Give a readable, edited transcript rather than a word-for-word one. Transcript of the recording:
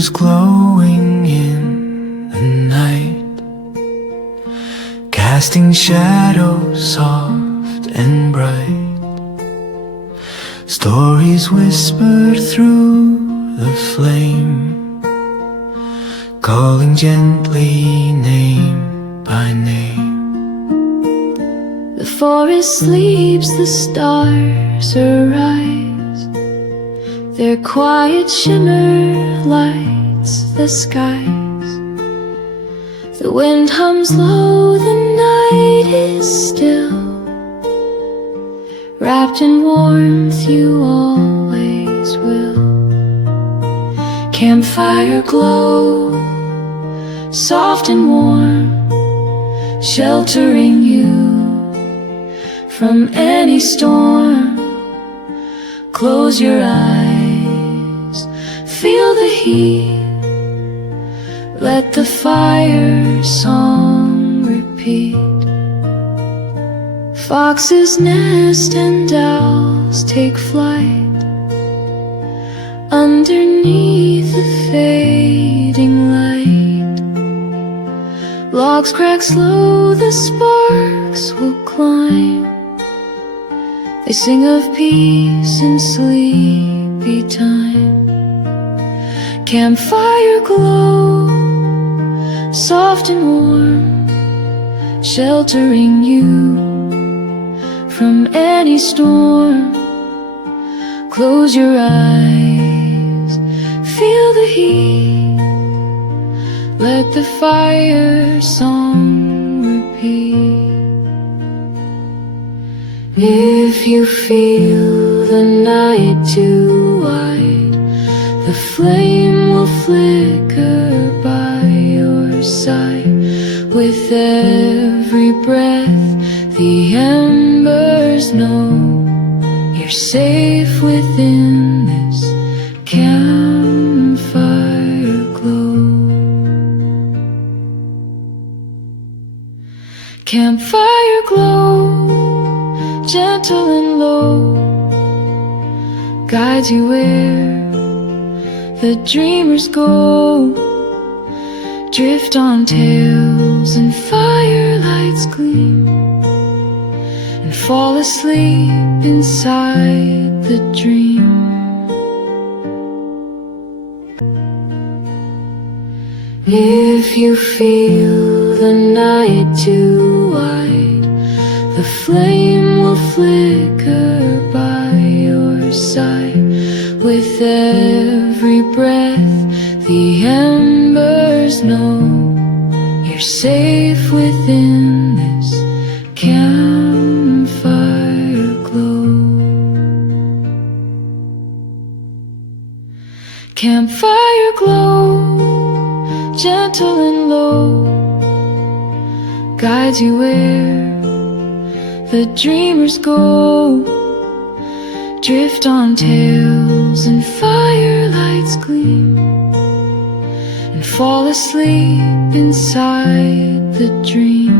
Embers glowing in the night, casting shadows soft and bright. Stories whispered through the flame, calling gently name by name. The forest sleeps, the stars arise, their quiet shimmer lights the skies. The wind hums low, the night is still, wrapped in warmth you always will. Campfire glow, soft and warm, sheltering you from any storm. Close your eyes, feel the heat, let the fire song repeat. Foxes nest and owls take flight underneath the fading light. Logs crack slow, the sparks will climb. They sing of peace in sleepy time. Campfire glow, soft and warm, sheltering you from any storm. Close your eyes, feel the heat, let the fire song repeat. If you feel the night too wide, the flame will flicker by your side. With every breath, the embers know you're safe within this campfire glow. Campfire glow, gentle and low, guides you where the dreamers go. Drift on tales and firelights gleam, and fall asleep inside the dream. If you feel the night too wide, the flame will flicker by your side. With every breath, the embers know you're safe within this campfire glow. Campfire glow, gentle and low, guides you where the dreamers go. Drift on tales and firelights gleam, and fall asleep inside the dream.